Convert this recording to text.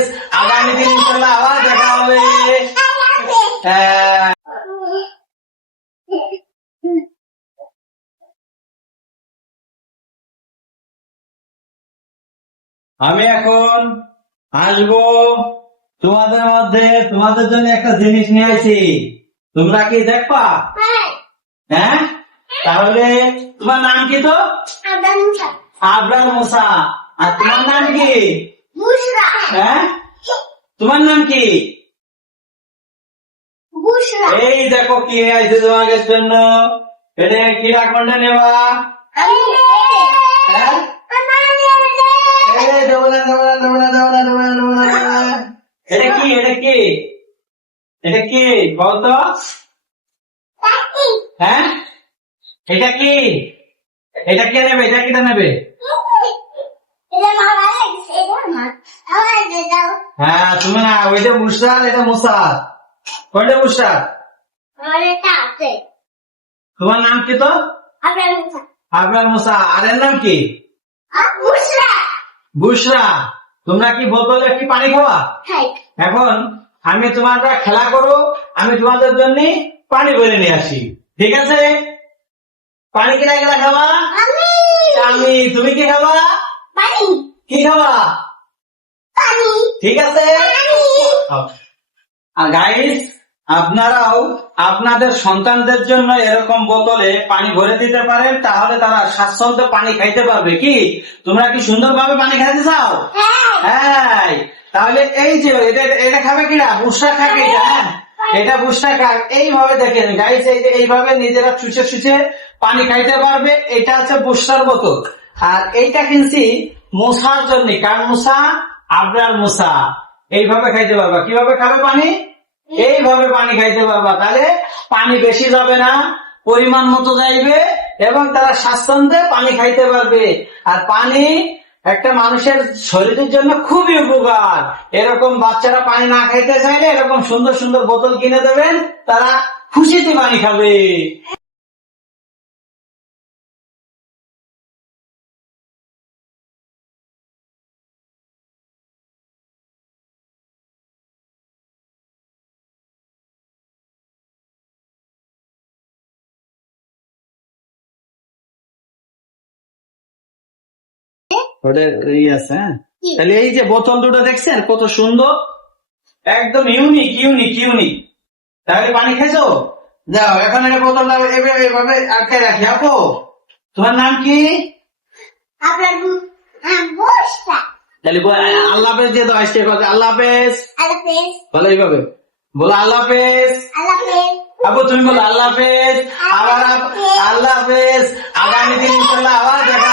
হাফেজ। আগামী দিন ইনশাল্লাহ আবার দেখা হবে। হ্যাঁ। আমি এখন আসবো তোমাদের মধ্যে, তোমাদের জন্য একটা জিনিস নিয়ে আসি। তোমরা কি দেখবা? হ্যাঁ, তাহলে তোমার নাম কি? তো আবরার মুসা। আর তোমার নাম কি? হ্যাঁ, তোমার নাম কি? এই দেখো কি আছে তোমাদের জন্য। এটা কি রাখবে নেবা? হ্যাঁ, এটা কি? এটা কি? এটা কি বলতো? হ্যাঁ, এটা কি? এটা কে নেবে? এটা কিটা নেবে? হ্যাঁ, তুমি না, ওইটা মুসার, এটা মুসার। কোনটা মুসার? তোমার নাম কি? তো আবরার মুসা। আর এর নাম কি? বুশরা। তোমরা কি বোতলে কি পানি খাওয়া? এখন আমি তোমাদের খেলা করো, আমি তোমাদের জন্য পানি ভরে নিয়ে আসি, ঠিক আছে? পানি কিনা কিনা খাবা? আমি। তুমি কি খাবা? কি খাবা? ঠিক আছে। গাইস, আপনারাও আপনাদের সন্তানদের জন্য এরকম বোতলে পানি ভরে দিতে পারেন, তাহলে তারা স্বাচ্ছন্দ্যে পানি খাইতে পারবে। কি তোমরা কি সুন্দরভাবে পানি খাইতে চাও? হ্যাঁ, তাহলে এই যে এটা খাবে কিনা? বুসরা খাবে। হ্যাঁ, এটা বুসরা খাক। এইভাবে দেখেন গাইস, এইভাবে নিজেরা চুষে চুষে পানি খাইতে পারবে। এটা হচ্ছে বুসরার বোতল। আর এইটা কিনছি মুসার জন্য। কার মুসা? আবরার মুসা। এইভাবে খাইতে পারবা। কিভাবে খাবে পানি? এইভাবে পানি খাইতে পারবা। তাহলে পানি বেশি যাবে না, পরিমাণ মতো যাইবে, এবং তারা স্বাচ্ছন্দ্যে পানি খাইতে পারবে। আর পানি একটা মানুষের শরীরের জন্য খুবই উপকার। এরকম বাচ্চারা পানি না খাইতে চাইলে এরকম সুন্দর সুন্দর বোতল কিনে দেবেন, তারা খুশিতে পানি খাবে। আছে। হ্যাঁ, তাহলে এই যে বোতল দুটো দেখছেন কত সুন্দর, একদম ইউনিক ইউনিক ইউনিক। তাহলে পানি খেয়েছো? যাও, এখন এটা বোতলটা এভাবে আটকে রাখি। আপু, তোমার নাম কি? তাহলে আল্লাহ হাফেজ দিয়ে দাও। আসতে আল্লাহ হাফেজ বলো, এইভাবে বলো আল্লাহ হাফেজ। আপু তুমি বলো আল্লাহ হাফেজ। আবার আল্লাহ হাফেজ। আগামী দিন ইনশাল্লাহ আবার দেখা